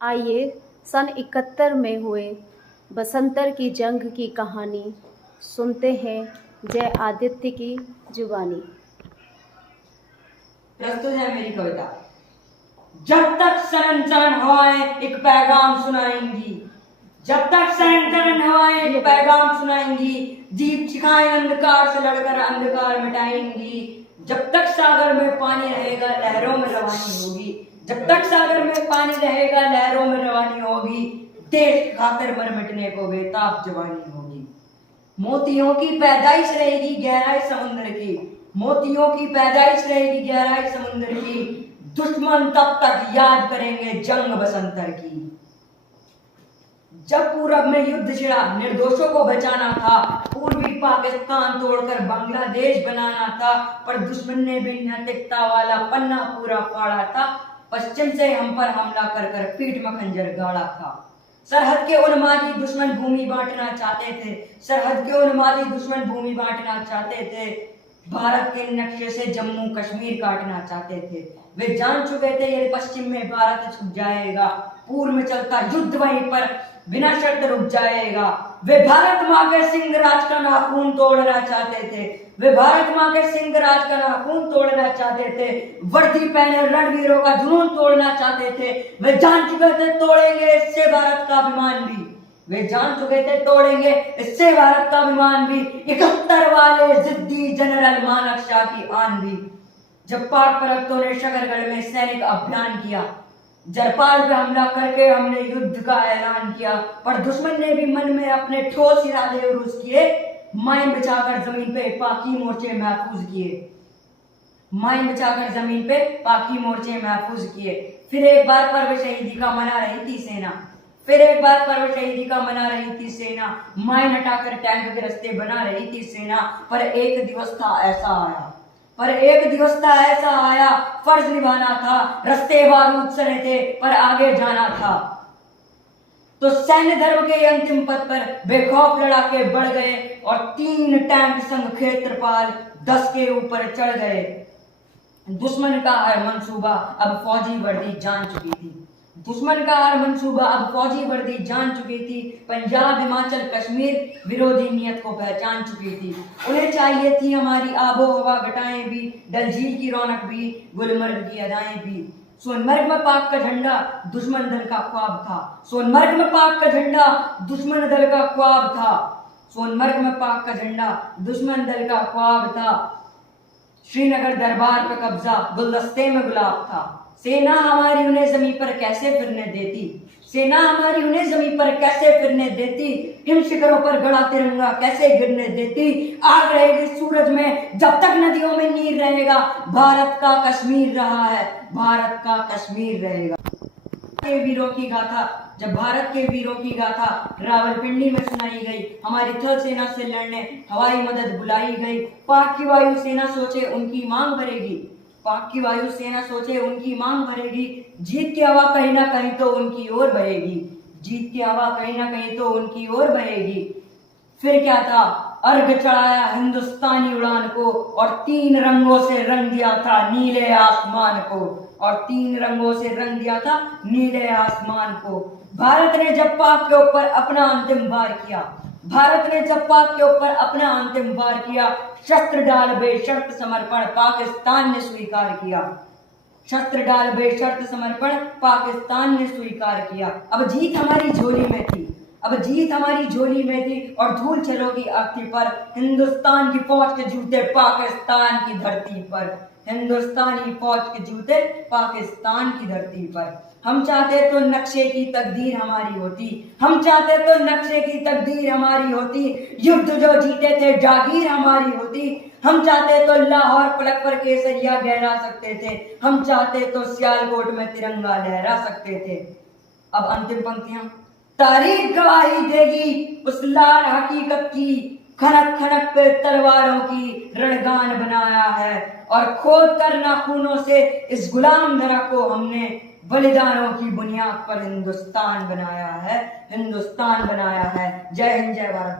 आइए सन 71 में हुए बसंतर की जंग की कहानी सुनते हैं जय आदित्य की जुबानी। प्रस्तुत है मेरी कविता। जब तक सनन सनन हवाएं एक पैगाम सुनाएंगी, जब तक सनन सनन हवाएं एक पैगाम सुनाएंगी, दीप छिखाएं अंधकार से लड़कर अंधकार मिटाएंगी। जब तक सागर में पानी रहेगा लहरों में रवानी होगी, जब तक सागर में पानी रहेगा लहरों में रवानी होगी। देश खातिर मर मिटने को बेताब जवानी होगी। मोतियों की पैदाइश रहेगी गहराई समुद्र की, मोतियों की पैदाइश रहेगी गहराई समुद्र की। दुश्मन तब तक याद करेंगे जंग बसंतर की। जब पूरब में युद्ध छिड़ा निर्दोषों को बचाना था, पूर्वी पाकिस्तान तोड़कर बांग्लादेश बनाना था, पर दुश्मन ने भी नैतिकता वाला पन्ना पूरा फाड़ा था। पश्चिम से हम पर हमला कर कर पीठ में खंजर गाड़ा था। सरहद के उन्मादी दुश्मन भूमि बांटना चाहते थे, सरहद के उन्मादी दुश्मन भूमि बांटना चाहते थे। भारत के नक्शे से जम्मू कश्मीर काटना चाहते थे। वे जान चुके थे यदि पश्चिम में भारत छुप जाएगा, पूर्व में चलता युद्ध वहीं पर बिना शर्त रुक जाएगा। वे भारत माँ के सिंह राज का नाखून तोड़ना चाहते थे, वे भारत माँ के सिंह राज का नाखून तोड़ना चाहते थे। वर्दी पहने रणवीरों का जुनून तोड़ना चाहते थे। वे जान चुके थे तोड़ेंगे इससे भारत का अभिमान भी, वे जान चुके थे तोड़ेंगे इससे भारत का अभिमान भी। 71 वाले जिद्दी जनरल मानक शाह की आन भी। जब पाक परख्तों ने शकरगढ़ में सैनिक अभियान किया, जरपाल पे हमला करके हमने युद्ध का ऐलान किया, पर दुश्मन ने भी मन में अपने ठोस इरादे उरूज किए। माइन बिछाकर जमीन पे पाकी मोर्चे महफूज किए, माइन बिछाकर जमीन पे पाकी मोर्चे महफूज किए। फिर एक बार पर्व शहीदी का मना रही थी सेना, फिर एक बार पर्व शहीदी का मना रही थी सेना। माइन हटाकर टैंक के रास्ते बना रही थी सेना। पर एक दिवस था ऐसा आया, पर एक दिवस था ऐसा आया, फर्ज निभाना था, रास्ते बारूद सने थे पर आगे जाना था। तो सैन्य धर्म के अंतिम पद पर बेखौफ लड़ाके बढ़ गए और 3 टैंक संग क्षेत्रपाल 10 के ऊपर चढ़ गए। दुश्मन का हर मंसूबा अब फौजी वर्दी जान चुकी थी, दुश्मन का हर मंसूबा अब फौजी वर्दी जान चुकी थी। पंजाब हिमाचल कश्मीर विरोधी नियत को पहचान चुकी थी। उन्हें चाहिए थी हमारी आबो हवा घटाएं भी, डल झील की रौनक भी, गुलमर्ग की अदाएं भी। सोनमर्ग में पाक का झंडा दुश्मन दल का ख्वाब था, सोनमर्ग में पाक का झंडा दुश्मन दल का ख्वाब था, सोनमर्ग में पाक का झंडा दुश्मन दल का ख्वाब था। श्रीनगर दरबार का कब्जा गुलदस्ते में गुलाब था। सेना हमारी उन्हें जमीन पर कैसे फिरने देती, सेना हमारी उन्हें जमीन पर कैसे फिरने देती। हिम शिखरों पर गड़ा तिरंगा कैसे गिरने देती। आग रहेगी सूरज में जब तक नदियों में नीर रहेगा, भारत का कश्मीर रहा है, भारत का कश्मीर रहेगा। के वीरों की गाथा, जब भारत के वीरों की गाथा रावलपिंडी में सुनाई गई, हमारी थल सेना से लड़ने हवाई मदद बुलाई गई। पाक की वायु सेना सोचे उनकी मांग भरेगी, पाक की वायु सेना सोचे उनकी मांग भरेगी। जीत की हवा कहीं ना कहीं तो उनकी ओर बहेगी, जीत की हवा कहीं ना कहीं तो उनकी ओर बहेगी। फिर क्या था, अर्घ चढ़ाया हिंदुस्तानी उड़ान को और 3 रंगों से रंग दिया था नीले आसमान को, और 3 रंगों से रंग दिया था नीले आसमान को। भारत ने जब पाक के ऊपर अपना अंतिम वार किया, भारत ने जब पाक के ऊपर अपना अंतिम वार किया, शस्त्र डाल बेशर्त समर्पण पाकिस्तान ने स्वीकार किया, शस्त्र डाल बेशर्त समर्पण पाकिस्तान ने स्वीकार किया। अब जीत हमारी झोली में थी, अब जीत हमारी झोली में थी और धूल चलोगी अर्थी पर। हिंदुस्तान की फौज के जूते पाकिस्तान की धरती पर, हिंदुस्तानी फौज के जूते पाकिस्तान की धरती पर। हम चाहते तो नक्शे की तकदीर हमारी होती, हम चाहते तो नक्शे की तकदीर हमारी होती। युद्ध जो जीते थे जागीर हमारी होती। हम चाहते तो लाहौर पलक पर केसरिया गहरा सकते थे, हम चाहते तो सियालकोट में तिरंगा लहरा सकते थे। अब अंतिम पंक्तियां। तारीख गवाही देगी उस लाल हकीकत की, खनक खनक पे तलवारों की रणगान बनाया है, और खोद कर नाखूनों से इस गुलाम धरा को हमने बलिदानों की बुनियाद पर हिंदुस्तान बनाया है, हिंदुस्तान बनाया है। जय हिंद, जय भारत।